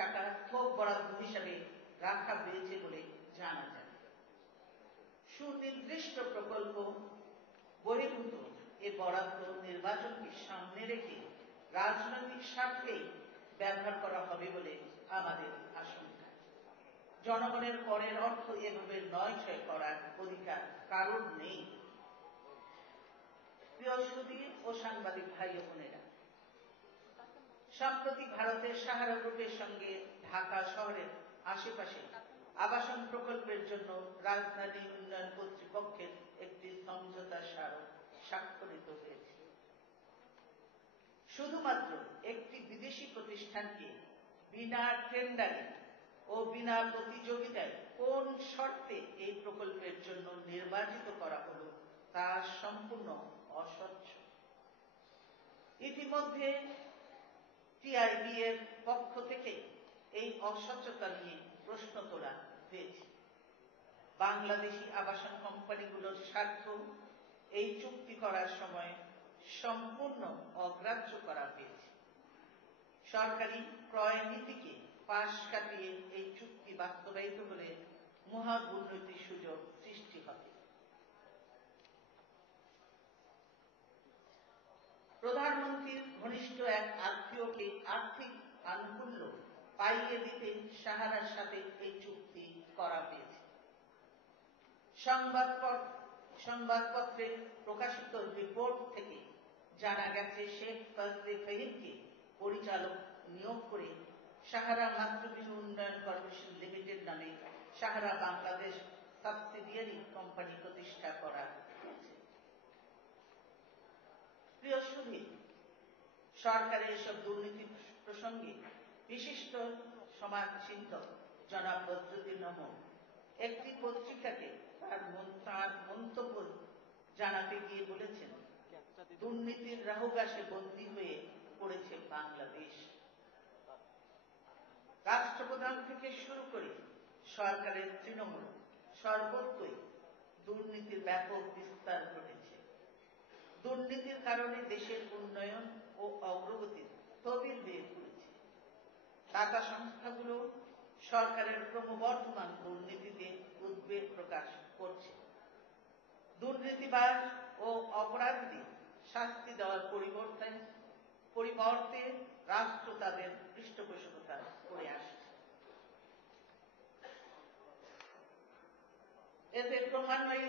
টাকা থোক বরাদ্দ হিসাবে রাখা হয়েছে বলে জানা যায়। সুনির্দিষ্ট প্রকল্প বহির্ভূত এ বরাদ্দ নির্বাচনকে সামনে রেখে রাজনৈতিক স্বার্থেই ব্যবহার করা হবে বলে আমাদের আশঙ্কা। জনগণের করের অর্থ এভাবে নয়ছয় করার অধিকার কারণ নেই। প্রিয় সুধী ও সাংবাদিক ভাই ও বোনেরা, সম্প্রতি ভারতের সাহারা গ্রুপের সঙ্গে ঢাকা শহরের আশেপাশে আবাসন প্রকল্পের জন্য রাজধানী উন্নয়ন কর্তৃপক্ষের একটি সমঝোতা স্মারক স্বাক্ষরিত হয়েছে। শুধুমাত্র একটি বিদেশি প্রতিষ্ঠানকে বিনা টেন্ডারে ও বিনা প্রতিযোগিতায় কোন শর্তে এই প্রকল্পের জন্য নির্বাচিত করা হলো তা সম্পূর্ণ অস্বচ্ছ। ইতিমধ্যে টিআইবি এর পক্ষ থেকে এই অস্বচ্ছতা নিয়ে প্রশ্ন তোলা হয়েছে। বাংলাদেশি আবাসন কোম্পানিগুলোর স্বার্থ এই চুক্তি করার সময় সম্পূর্ণ অগ্রাহ্য করা হয়েছে। সরকারি ক্রয় নীতিকে পাশ কাটিয়ে এই চুক্তি বাস্তবায়িত হলে মহা দুর্নীতির সুযোগ সৃষ্টি হবে। প্রধানমন্ত্রীর ঘনিষ্ঠ এক আত্মীয়কে আর্থিক আনুকূল্য পাইয়ে দিতে সাহারার সাথে এই চুক্তি করা হয়েছে। সংবাদপত্রে প্রকাশিত রিপোর্ট থেকে জানা গেছে শেখ ফজলে ফহিমকে পরিচালক নিয়োগ করে সাহারা মাতৃভূমি উন্নয়ন কর্পোরেশন লিমিটেড নামে সাহারা বাংলাদেশ সাবসিডিয়ারি কোম্পানি প্রতিষ্ঠা করা হয়েছে। প্রিয় সুধী, সরকারের এসব দুর্নীতি প্রসঙ্গে বিশিষ্ট সমাজচিন্তক জনাব বদরুদ্দিন নহর একটি পত্রিকাকে তার মন্তব্য জানাতে গিয়ে বলেছেন, দুর্নীতির রাহুগাসে বন্দী হয়ে পড়েছে বাংলাদেশ। রাষ্ট্রপ্রধান থেকে শুরু করে সরকারের তৃণমূল সর্বত্রই দুর্নীতির ব্যাপক বিস্তার ঘটেছে। দুর্নীতির কারণে দেশের উন্নয়ন ও অগ্রগতি স্থবির হয়ে পড়েছে। টাকা সংস্থাগুলো সরকারের ক্রমবর্ধমান দুর্নীতিতে উদ্বেগ প্রকাশ করছে। দুর্নীতিবাজ ও অপরাধীদের শাস্তি দেওয়ার পরিবর্তে রাষ্ট্র তাদের পৃষ্ঠপোষকতা করে আসছে। এতে ক্রমান্বয়ে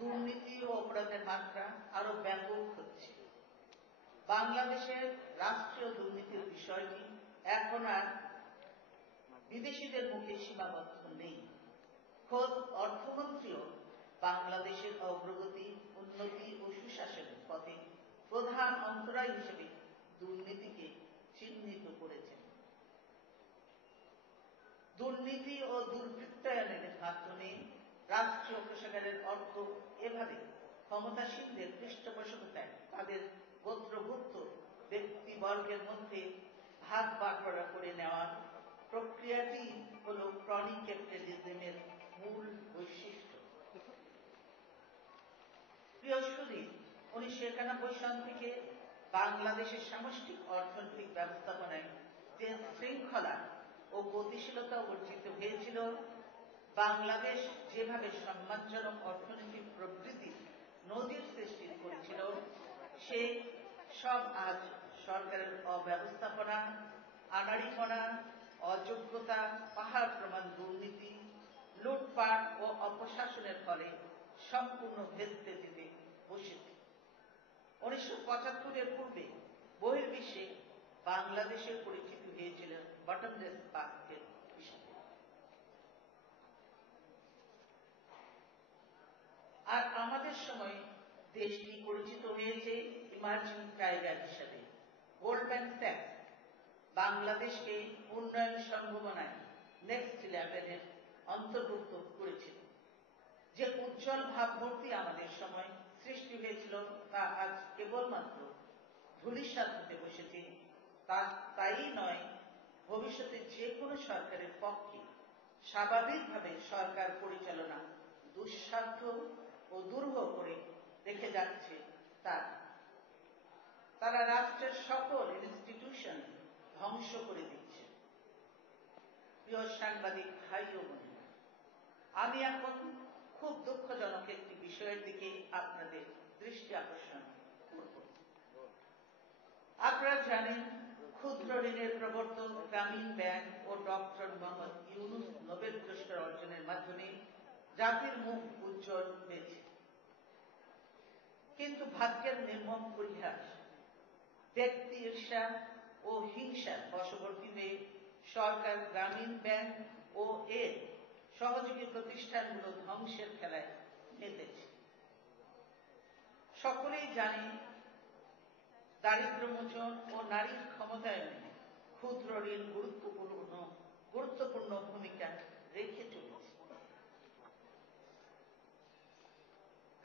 দুর্নীতি ও অপরাধের মাত্রা আরো ব্যাপক হচ্ছে। বাংলাদেশের রাষ্ট্রীয় দুর্নীতির বিষয়টি এখন আর বিদেশিদের মুখে সীমাবদ্ধ নেই। খোদ অর্থমন্ত্রীও বাংলাদেশের অগ্রগতি, উন্নতি ও সুশাসনের পথে প্রধান অন্তরায় হিসেবে দুর্নীতিকে চিহ্নিত করেছেন। দুর্নীতি ও দুর্বৃত্তায়নের মাধ্যমে রাষ্ট্রীয় কোষাগারের অর্থ এভাবে ক্ষমতাসীনদের পৃষ্ঠপোষকতায় তাদের গোত্রভুক্ত ব্যক্তিবর্গের মধ্যে ভাগ বাটোয়ারা করে নেওয়ার প্রক্রিয়াটি হল ক্রনিক ক্যাপিটালিজমের মূল বৈশিষ্ট্য। প্রিয় সুধী, 1991 সাল থেকে বাংলাদেশের সামষ্টিক অর্থনৈতিক ব্যবস্থাপনায় যে শৃঙ্খলা ও গতিশীলতা অর্জিত হয়েছিল, বাংলাদেশ যেভাবে সম্মানজনক অর্থনৈতিক প্রবৃদ্ধির নজির সৃষ্টি করেছিল, সে সব আজ সরকারের অব্যবস্থাপনা, আনাড়িপনা, অযোগ্যতা, পাহাড় প্রমাণ দুর্নীতি, লুটপাট ও অপশাসনের ফলে সম্পূর্ণ ভেস্তে যেতে বসেছে। 1975-এর পূর্বে বহির্বিশ্বে বাংলাদেশের পরিচিতি হয়েছিল বটমলেস বাস্কেট হিসাবে। আর আমাদের সময় দেশটি পরিচিত হয়েছে ইমার্জিং টাইগার হিসাবে। গোল্ডম্যান স্যাক্স বাংলাদেশকে উন্নয়ন সম্ভাবনায় নেক্সট লেভেলের অন্তর্ভুক্ত করেছিল। যে উজ্জ্বল ভাবমূর্তি আমাদের সময় সৃষ্টি হয়েছিল তা আজ কেবলমাত্র ধূলিসাৎ হতে বসেছে। তাই নয়, ভবিষ্যতে যে কোনো সরকারের পক্ষে স্বাভাবিকভাবে সরকার পরিচালনা দুঃসাধ্য ও দুর্হ করে রেখে যাচ্ছে তারা রাষ্ট্রের সকল ইনস্টিটিউশন ধ্বংস করে দিচ্ছে। প্রিয় সাংবাদিক ভাই ও বোন, আমি এখন খুব দুঃখজনক একটি বিষয়ের দিকে আপনাদের দৃষ্টি আকর্ষণ করব। আপনারা জানেন, ক্ষুদ্র ঋণের প্রবর্তক গ্রামীণ ব্যাংক ও ডক্টর মোহাম্মদ ইউনূস নোবেল পুরস্কার অর্জনের মাধ্যমে জাতির মুখ উজ্জ্বল হয়েছে। কিন্তু ভাগ্যের নির্মম পরিহাস, ব্যক্তি ঈর্ষা ও হিংসার বশবর্তী হয়ে সরকার গ্রামীণ ব্যাংক ও এর সহযোগী প্রতিষ্ঠানগুলো ধ্বংসের খেলায় মেতেছে। সকলেই জানে, দারিদ্র্যমোচন ও নারীর ক্ষমতায়নে ক্ষুদ্র ঋণ গুরুত্বপূর্ণ ভূমিকা রেখে চলেছে।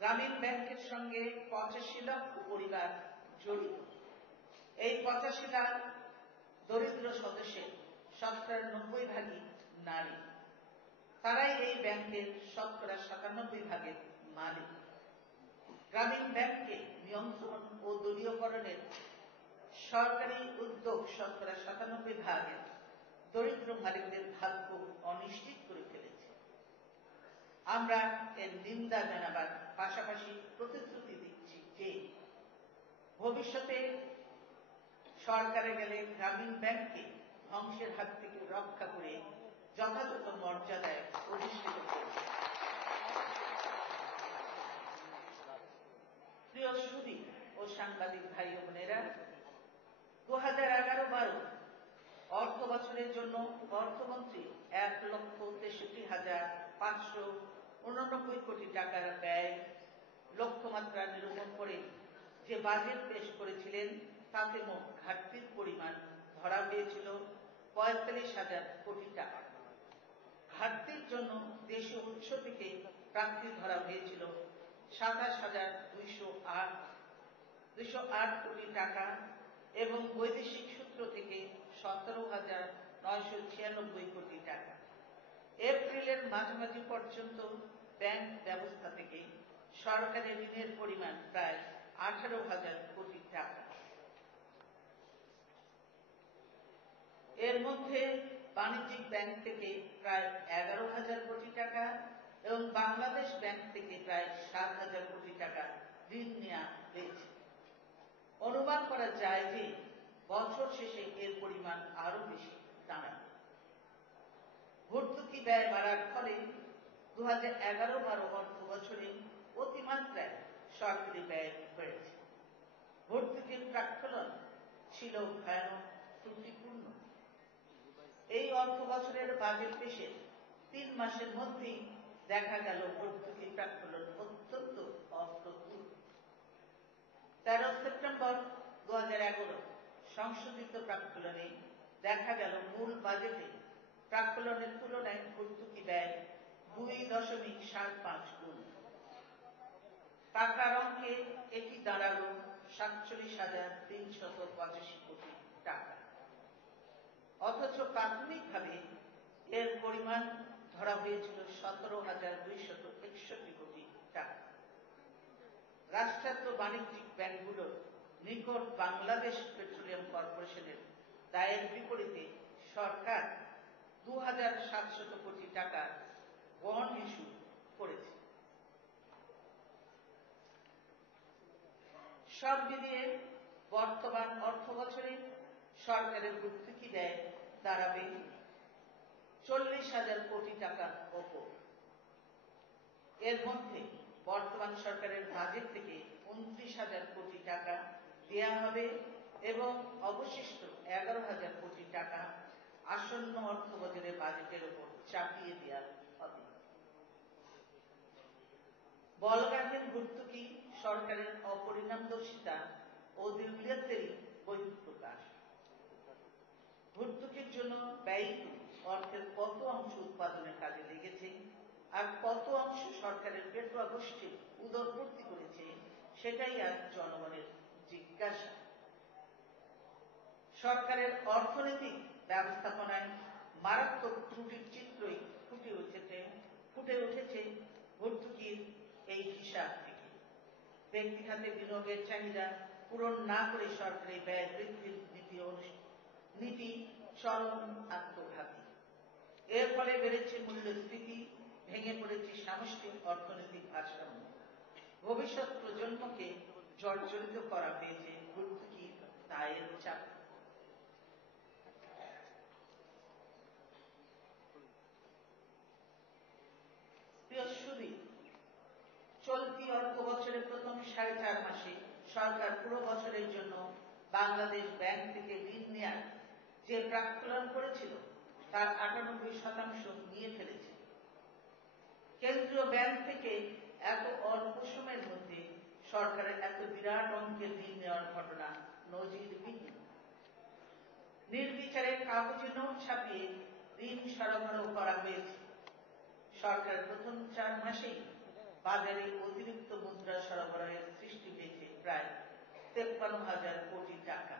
গ্রামীণ ব্যাংকের সঙ্গে 85 লক্ষ পরিবার জড়িত। এই 85 লাখ দরিদ্র সদস্যের 90% নারী। তারাই এই ব্যাংকের 97% মালিক। গ্রামীণ ব্যাংককে নিয়ন্ত্রণ ও দলীয়করণের সরকারি উদ্যোগ 97% দরিদ্র মালিকদের ভাগ্য অনিশ্চিত করে ফেলেছে। আমরা এর নিন্দা জানাবার পাশাপাশি প্রতিশ্রুতি দিচ্ছি যে ভবিষ্যতে সরকারে গেলে গ্রামীণ ব্যাংককে ধ্বংসের হাত থেকে রক্ষা করে যথাযথ মর্যাদায় প্রতিষ্ঠিত করবে। প্রিয় সুধী ও সাংবাদিক ভাই ও বোনেরা, 2011-12 অর্থ বছরের জন্য অর্থমন্ত্রী 1,63,589 কোটি টাকার ব্যয় লক্ষ্যমাত্রা নিরূপণ করে যে বাজেট পেশ করেছিলেন, তাতে মোট ঘাটতির পরিমাণ ধরা হয়েছিল 45,000 কোটি টাকা। ঘাটতির জন্য দেশীয় উৎস থেকে প্রাপ্তি ধরা হয়েছিল 27,208 কোটি টাকা এবং বৈদেশিক সূত্র থেকে 17,996 কোটি টাকা। এপ্রিলের মাঝামাঝি পর্যন্ত ব্যাংক ব্যবস্থা থেকে সরকারি ঋণের পরিমাণ প্রায় 18,000 কোটি টাকা। এর মধ্যে বাণিজ্যিক ব্যাংক থেকে প্রায় 11,000 কোটি টাকা এবং বাংলাদেশ ব্যাংক থেকে প্রায় 7,000 কোটি টাকা ঋণ নেওয়া হয়েছে। অনুমান করা যায় যে বছর শেষে এর পরিমাণ আরো বেশি দাঁড়াবে। ভর্তুকি ব্যয় বাড়ার ফলে 2011-12 অর্থ বছরে অতিমাত্রায় সরকারি ব্যয় বেড়েছে। ভর্তুকির প্রাক্কলন ছিল ভয়ানক ত্রুটিপূর্ণ। এই অর্থ বছরের বাজেট পেশের 3 মাসের মধ্যেই দেখা গেল ভর্তুকি প্রাক্কলন অত্যন্ত অপ্রতুল। 13 সেপ্টেম্বর 2011 সংশোধিত প্রাক্কলনে দেখা গেল মূল বাজেটে প্রাক্কলনের তুলনায় ভর্তুকি ব্যয় 2.75 গুণ। টাকার অঙ্কে এটি দাঁড়ালো 47,385 কোটি টাকা। অথচ প্রাথমিকভাবে এর পরিমাণ ধরা হয়েছিল 17,261 কোটি টাকা। রাষ্ট্রায়ত্ত বাণিজ্যিক ব্যাংকগুলোর নিকট বাংলাদেশ পেট্রোলিয়াম কর্পোরেশনের দায়ের বিপরীতে সরকার 2,700 কোটি টাকা বন্ড ইস্যু করেছে। সব মিলিয়ে বর্তমান অর্থ বছরে সরকারের ভর্তুকি ব্যয় দাঁড়াবে 40,000 কোটি টাকার ওপর। এর মধ্যে বর্তমান সরকারের বাজেট থেকে 29,000 কোটি টাকা দেওয়া হবে এবং অবশিষ্ট 11,000 কোটি টাকা আসন্ন অর্থ বছরের বাজেটের উপর চাপিয়ে দেওয়া হবে। বলগাহীন ভর্তুকি সরকারের অপরিণামদর্শিতা ও দুর্নীতির বহিঃপ্রকাশ। ভর্তুকির জন্য ব্যয়িত অর্থের কত অংশ উৎপাদনের কাজে লেগেছে আর কত অংশ সরকারের পেটুয়া গোষ্ঠীর উদরপূর্তি করেছে, সেটাই আজ জনগণের জিজ্ঞাসা। সরকারের অর্থনৈতিক ব্যবস্থাপনায় মারাত্মক ত্রুটির চিত্রই ফুটে উঠেছে ভর্তুকির এই হিসাব থেকে। ব্যক্তি খাতে বিনিয়োগের চাহিদা পূরণ না করে সরকারি ব্যয় বৃদ্ধির নীতি চরম আত্মঘাতী। এর ফলে বেড়েছে মূল্যস্ফীতি, ভেঙে পড়েছে সামষ্টিক অর্থনৈতিক ভারসাম্য। ভবিষ্যৎ প্রজন্মকে জর্জরিত করা হয়েছে ভর্তুকি দায়ের চাপ। চলতি অর্থ বছরের প্রথম 4.5 মাসে সরকার পুরো বছরের জন্য বাংলাদেশ ব্যাংক থেকে ঋণ নেয়ার যে প্রাক্কলন করেছিল তার 98% নিয়ে ফেলেছে। কেন্দ্রীয় ব্যাংক থেকে এত অল্প সময়ের মধ্যে সরকারের এত বিরাট অঙ্কের ঋণ নেওয়ার ঘটনা নজিরবিহীন। নির্বিচারে কাগজে নোট ছাপিয়ে ঋণ সরবরাহ করা হয়েছে। সরকারের প্রথম 4 মাসেই বাজারে অতিরিক্ত মুদ্রা সরবরাহের সৃষ্টি হয়েছে প্রায় 53,000 কোটি টাকা।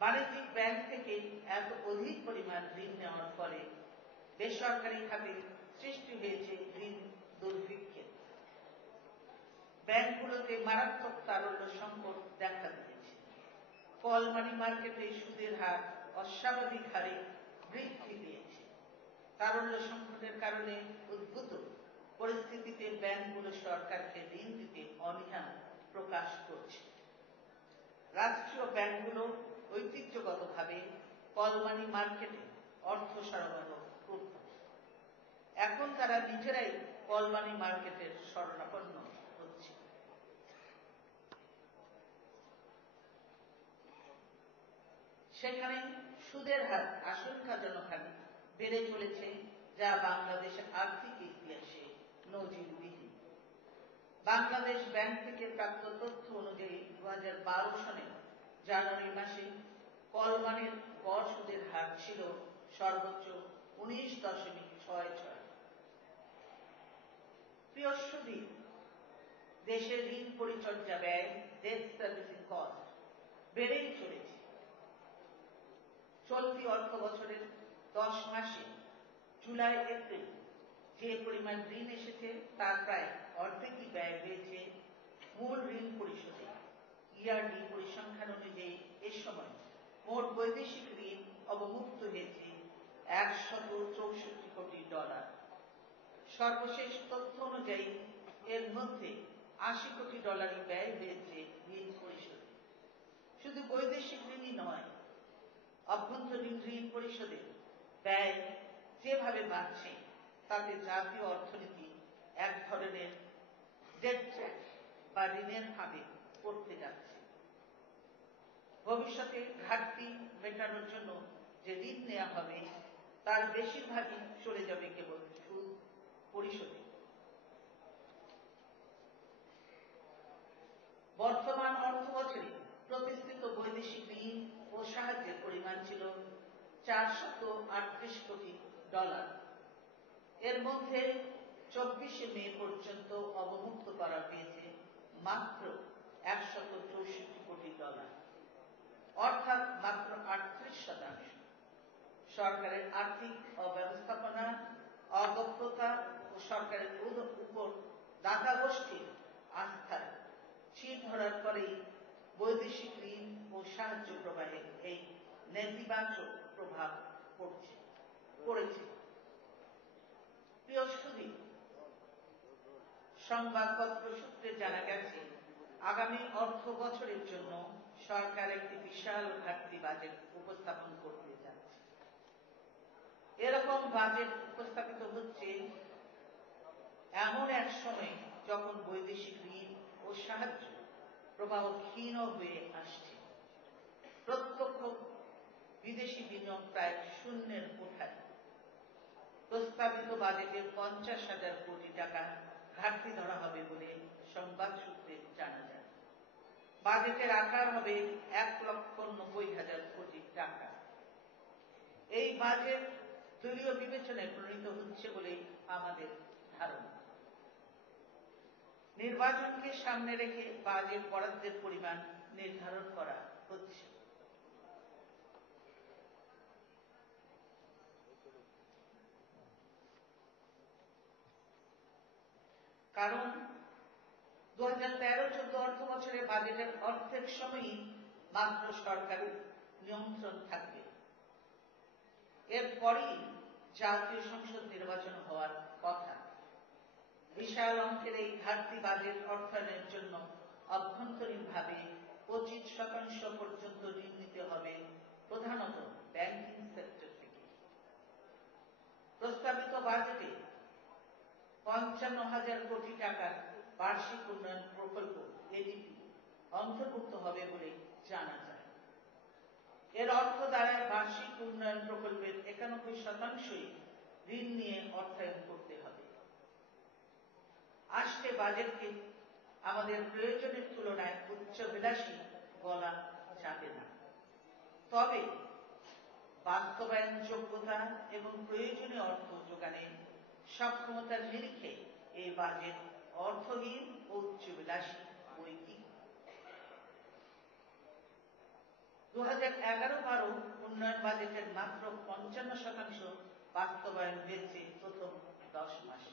বাণিজ্যিক ব্যাংক থেকে এত অধিক পরিমাণ ঋণ নেওয়ার ফলে বেসরকারি খাতে সৃষ্টি হয়েছে ঋণ দুর্ভিক্ষের। ব্যাংকগুলোতে মারাত্মক তারল্য সংকট দেখা দিয়েছে। কল মানি মার্কেটে সুদের হার অস্বাভাবিক হারে বৃদ্ধি পেয়েছে। তারল্য সংকটের কারণে উদ্ভূত পরিস্থিতিতে ব্যাংকগুলো সরকারকে ঋণ দিতে অনীহা প্রকাশ করছে। রাষ্ট্রীয় ব্যাংকগুলো ঐতিহ্যগতভাবে কল মানি মার্কেটে অর্থ সরবরাহ করত। এখন তারা নিজেরাই কল মানি মার্কেটের শরণাপন্ন হচ্ছে। সেখানে সুদের হার আশঙ্কাজনক হারে বেড়ে চলেছে, যা বাংলাদেশের আর্থিক ইতিহাসে নজিরবিহীন। বাংলাদেশ ব্যাংক থেকে প্রাপ্ত তথ্য অনুযায়ী 2012 সালের জানুয়ারি মাসে কল মানির গড় সুদের হার ছিল সর্বোচ্চ 19.66। প্রিয় সুধী, দেশের ঋণ পরিচর্যা ব্যয়, ডেট সার্ভিসিং কস্ট বেড়েই চলেছে। চলতি অর্থ বছরের 10 মাসে জুলাই এপ্রিল যে পরিমাণ ঋণ এসেছে তার প্রায় অর্ধেকই ব্যয় হয়েছে মূল ঋণ পরিশোধে। ইয়ারলি পরিসংখ্যান অনুযায়ী এ সময় মোট বৈদেশিক ঋণ অবমুক্ত হয়েছে $164 কোটি। সর্বশেষ তথ্য অনুযায়ী এর মধ্যে $80 কোটি ব্যয় হয়েছে ঋণ পরিশোধে। শুধু বৈদেশিক ঋণই নয়, অভ্যন্তরীণ ঋণ পরিশোধে ব্যয় যেভাবে বাড়ছে তাতে জাতীয় অর্থনীতি এক ধরনের ডেট ট্র্যাপ বা ঋণের ফাঁদে পড়তে যাচ্ছে। ভবিষ্যতে ঘাটতি মেটানোর জন্য যে ঋণ নেওয়া হবে তার বেশিরভাগই চলে যাবে কেবল সুদ পরিশোধে। বর্তমান অর্থ বছরে প্রতিষ্ঠিত বৈদেশিক ঋণ ও সাহায্যের পরিমাণ ছিল $438 কোটি। এর মধ্যে 24 মে পর্যন্ত অবমুক্ত করা হয়েছে মাত্র $164 কোটি, অর্থাৎ মাত্র 38%। সরকারের আর্থিক অব্যবস্থাপনা, অদক্ষতা ও সরকারের উপর দাতা গোষ্ঠীর আস্থার চির ধরার ফলেই বৈদেশিক ঋণ ও সাহায্য প্রবাহে এই নেতিবাচক প্রভাব পড়েছে। প্রিয় সুধী, সংবাদপত্র সূত্রে জানা গেছে আগামী অর্থ বছরের জন্য সরকার একটি বিশাল ঘাটতি বাজেট উপস্থাপন করতে যাচ্ছে। এরকম বাজেট উপস্থাপিত হচ্ছে এমন এক সময়ে যখন বৈদেশিক ঋণ ও সাহায্য প্রবাহ ক্ষীণ হয়ে আসছে। প্রত্যক্ষ বিদেশি বিনিয়োগ প্রায় শূন্যের কোঠায়। প্রস্তাবিত বাজেটে 50,000 কোটি টাকা ঘাটতি ধরা হবে বলে সংবাদ সূত্রে জানা যায়। বাজেটের আকার হবে 1,90,000 কোটি টাকা। এই বাজেট দলীয় বিবেচনায় প্রণীত হচ্ছে বলে আমাদের ধারণা। নির্বাচনকে সামনে রেখে বাজেট বরাদ্দের পরিমাণ নির্ধারণ করা হচ্ছে। কারণ 2013-14 অর্থ বছরে বাজেটের অর্ধেক সময়ই মাত্র সরকারের নিয়ন্ত্রণ থাকবে। এরপরই জাতীয় সংসদ নির্বাচন হওয়ার কথা। বিশাল অঙ্কের এই ঘাটতি বাজেট অর্থায়নের জন্য অভ্যন্তরীণভাবে 25% পর্যন্ত ঋণ নিতে হবে, প্রধানত ব্যাংকিং সেক্টর থেকে। প্রস্তাবিত বাজেটে 55,000 কোটি টাকার বার্ষিক উন্নয়ন প্রকল্প এডিপি অন্তর্ভুক্ত হবে বলে জানা যায়। এর অর্থ দ্বারায় বার্ষিক উন্নয়ন প্রকল্পের 91%ই ঋণ নিয়ে অর্থায়ন করতে হবে। আসছে বাজেটকে আমাদের প্রয়োজনের তুলনায় উচ্চবিলাসী বলা যাবে না, তবে বাস্তবায়ন যোগ্যতা এবং প্রয়োজনীয় অর্থ যোগানের সক্ষমতার নিরিখে এই বাজেট অর্থহীন ও উচ্চবিলাসী বই কি। 2011-12 উন্নয়ন বাজেটের মাত্র 55% বাস্তবায়ন হয়েছে প্রথম 10 মাসে।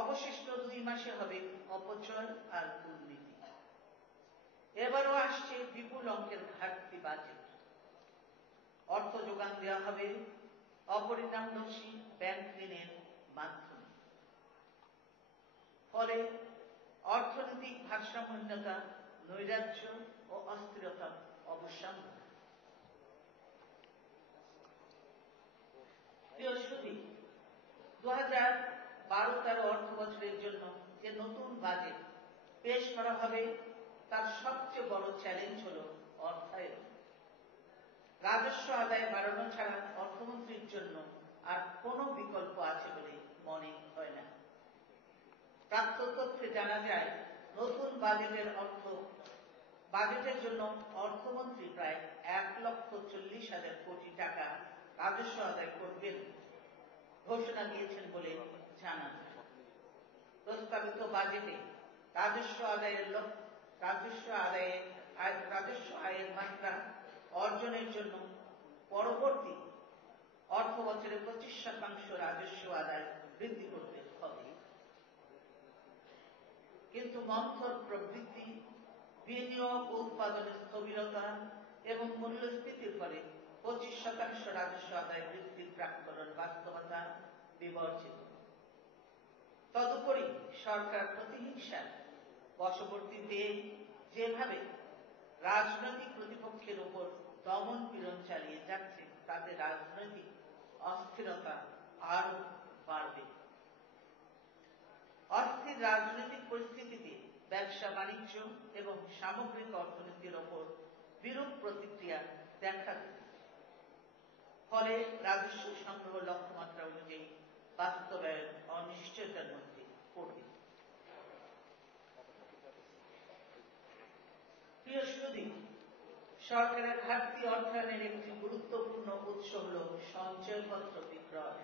অবশিষ্ট 2 মাসে হবে অপচয় আর দুর্নীতি। এবারও আসছে বিপুল অঙ্কের ঘাটতি বাজেট। অর্থ যোগান দেওয়া হবে অপরিণামদর্শী ব্যাংক ঋণের মাধ্যমে। ফলে অর্থনৈতিক ভারসাম্যহীনতা, নৈরাজ্য ও অস্থিরতা অবসান হবে। প্রিয় সুধী, 2012-13 অর্থ বছরের জন্য যে নতুন বাজেট পেশ করা হবে তার সবচেয়ে বড় চ্যালেঞ্জ হল অর্থায়ন। রাজস্ব আদায় বাড়ানো ছাড়া অর্থমন্ত্রীর জন্য আর কোনো বিকল্প আছে বলে মনে হয় না। প্রাপ্ত তথ্যে জানা যায়, নতুন বাজেটের জন্য অর্থমন্ত্রী প্রায় 1,40,000 কোটি টাকা রাজস্ব আদায় করবেন ঘোষণা দিয়েছেন বলে জানা যায়। প্রস্তাবিত বাজেটে রাজস্ব আয়ের মাত্রা অর্জনের জন্য পরবর্তী অর্থ বছরে 25% রাজস্ব আদায় বৃদ্ধি করতে হবে। কিন্তু মন্থর প্রবৃদ্ধি, বিনিয়োগ ও উৎপাদনের স্থবিরতা এবং মূল্যস্ফীতির ফলে 25% রাজস্ব আদায় বৃদ্ধির প্রাক্কলন বাস্তবতা বিবর্জিত। তদুপরি সরকার প্রতিহিংসার বশবর্তী হয়ে যেভাবে রাজনৈতিক প্রতিপক্ষের উপর দমন পীড়ন চালিয়ে যাচ্ছে, তাতে রাজনৈতিক অস্থিরতা আরো বাড়বে। অস্থির রাজনৈতিক পরিস্থিতিতে ব্যবসা বাণিজ্য এবং সামগ্রিক অর্থনীতির ওপর বিরূপ প্রতিক্রিয়া দেখা দেবে। ফলে রাজস্ব সংগ্রহ লক্ষ্যমাত্রা অনুযায়ী বাস্তবায়ন অনিশ্চয়তার মধ্যে পড়বে। প্রিয় সুধী, সরকারের ঘাটতি অর্থায়নের একটি গুরুত্বপূর্ণ উৎস হল সঞ্চয়পত্র বিক্রয়।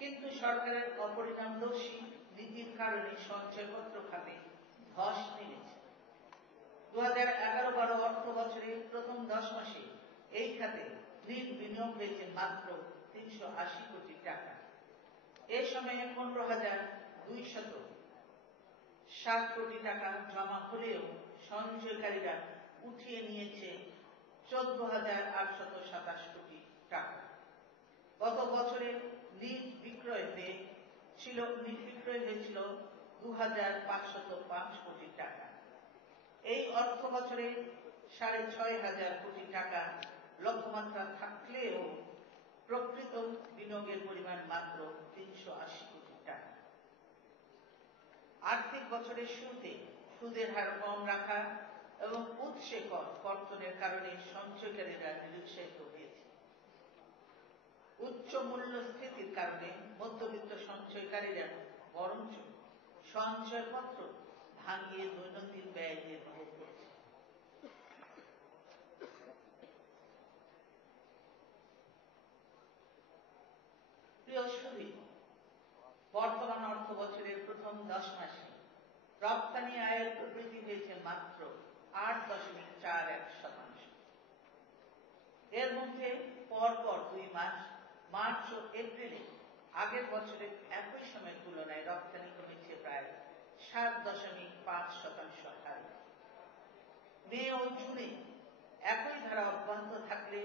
কিন্তু সরকারের অপরিণামদর্শী নীতির কারণে সঞ্চয়পত্র খাতে ধস নেমেছে। 2011-12 অর্থ বছরের প্রথম 10 মাসে এই খাতে ঋণ বিনিয়োগ হয়েছে মাত্র 380 কোটি টাকা। এ সময়ে 15,260 কোটি টাকা জমা হলেও সঞ্চয়কারীরা উঠিয়ে নিয়েছে 14,827 কোটি টাকা। গত বছরে ঋণ বিক্রয় হয়েছিল 2,505 কোটি টাকা। এই অর্থ বছরে 6,500 কোটি টাকা লক্ষ্যমাত্রা থাকলেও প্রকৃত বিনিয়োগের পরিমাণ মাত্র 380 কোটি টাকা। আর্থিক বছরের শুরুতে সুদের হার কম রাখা এবং উৎসে কর্তনের কারণে সঞ্চয়কারীরা নিরুৎসাহিত হয়েছে। উচ্চ মূল্যস্ফীতির কারণে মধ্যবিত্ত সঞ্চয়কারীরা বরঞ্চ সঞ্চয়পত্র ভাঙিয়ে দৈনন্দিন ব্যয় নির্বাহ করছে। প্রিয় সুধী, বর্তমান অর্থ বছরের প্রথম 10 মাসে রপ্তানি আয়ের প্রবৃদ্ধি হয়েছে মাত্র 8.41%। এর মধ্যে পরপর 2 মাস, মার্চ ও এপ্রিলে আগের বছরের একই সময়ের তুলনায় রপ্তানি কমেছে প্রায় 7.5% হারে। মে ও জুনে একই ধারা অব্যাহত থাকলে